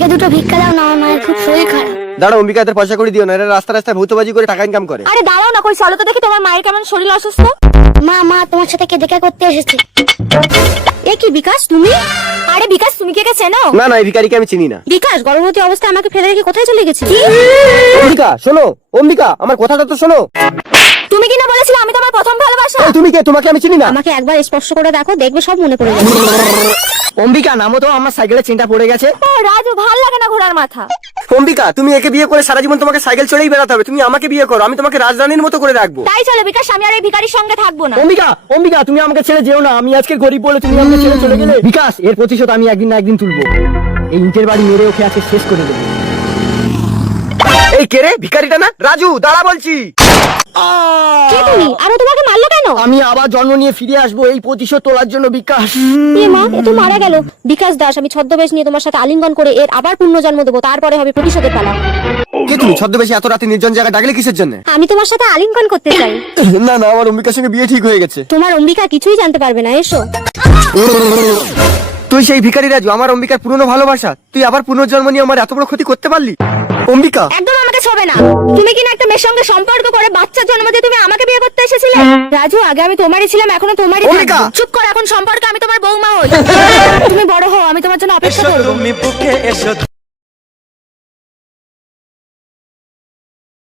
আমাকে দুটো ভিক্ষা দাও না, আমার মায়ের খুব শরীর খারাপ। দাঁড়া অম্বিকা, এদের পয়সা করে দিও না, এরা রাস্তা রাস্তায় ভূতবাজি করে টাকা ইনকাম করে। আরে দাঁড়াও না, কই চলো তো দেখি তোমার মায়ের কেমন শরীর অসুস্থ। মা মা তোমার সাথে কে দেখা করতে এসেছে? এ কি বিকাশ তুমি? আরে বিকাশ তুমি কে চেনো? না না, এই ভিখারিকে আমি চিনি না। বিকাশ গর্ভবতী অবস্থায় আমাকে ফেলে রেখে কোথায় চলে গেছি? অম্বিকা শোনো, অম্বিকা আমার কথাটা তো শোনো। তুমি কি না বলেছিলে আমি তোমার প্রথম ভালোবাসা? এই তুমি কে? তোমাকে আমি চিনি না। আমাকে একবার স্পর্শ করে দেখো, দেখবে সব মনে পড়ে যাবে। অম্বিকা নামো তো, আমার সাইকেলের চেনটা পড়ে গেছে। ও রাজু, ভাল লাগে না ঘোড়ার মাথা। অম্বিকা তুমি একে বিয়ে করে সারা জীবন তোমাকে সাইকেল চড়েই বেড়াতে হবে। তুমি আমাকে বিয়ে করো, আমি তোমাকে রাজরানীর মতো করে রাখবো। তাই চলো বিকাশ, আমি আর এই ভিখারির সঙ্গে থাকবো না। অম্বিকা, অম্বিকা তুমি আমাকে ছেড়ে যেও না। আমি আজকে গরিব বলে তুমি আমাকে ছেড়ে চলে গেলে। বিকাশ, এর প্রতিশোধ আমি একদিন না একদিন তুলবো। এই ইটের বাড়ি মেরে ওকে আজকে শেষ করে দেবো। এই কে রে? ভিখারিটা না? রাজু দাঁড়া বলছি। কে তুমি? আর ও তোমাকে মারলো কেন? আমি আবার জন্ম নিয়ে ফিরে আসবো এই প্রতিশোধ তোলার জন্য। বিকাশ এ মা, এ তো মারা গেল। বিকাশ দাস, আমি ছদ্মবেশ নিয়ে তোমার সাথে আলিঙ্গন করে এর আবার পুনর্জন্ম দেবো, তারপরে হবে প্রতিশোধের পালা। কে তুমি? ছদ্মবেশে এত রাতে নির্জন জায়গায় ডাকলে কিসের জন্য? আমি তোমার সাথে আলিঙ্গন করতে চাই। না না, আমার অম্বিকার সঙ্গে বিয়ে ঠিক হয়ে গেছে। তোমার অম্বিকা কিছুই জানতে পারবে না, এসো। তুই সেই ভিখারি রাজু, আমার অম্বিকার পুরনো ভালোবাসা। তুই আবার পুনর্জন্ম নিয়ে আমার এত বড় ক্ষতি করতে পারলি? অম্বিকা একদম আমাকে ছবে না। তুমি কি না একটা মেয়ের সঙ্গে সম্পর্ক করে বাচ্চা জন্ম দিয়ে তুমি আমাকে বিয়ে করতে এসেছিলে? রাজু, আগে আমি তোমারই ছিলাম, এখনো তোমারই অম্বিকা! থাকবো। চুপ কর, এখন সম্পর্কে আমি তোমার বৌমা হই। তুমি বড় হও, আমি তোমার জন্য অপেক্ষা করবো। তুমি বুকে এসো।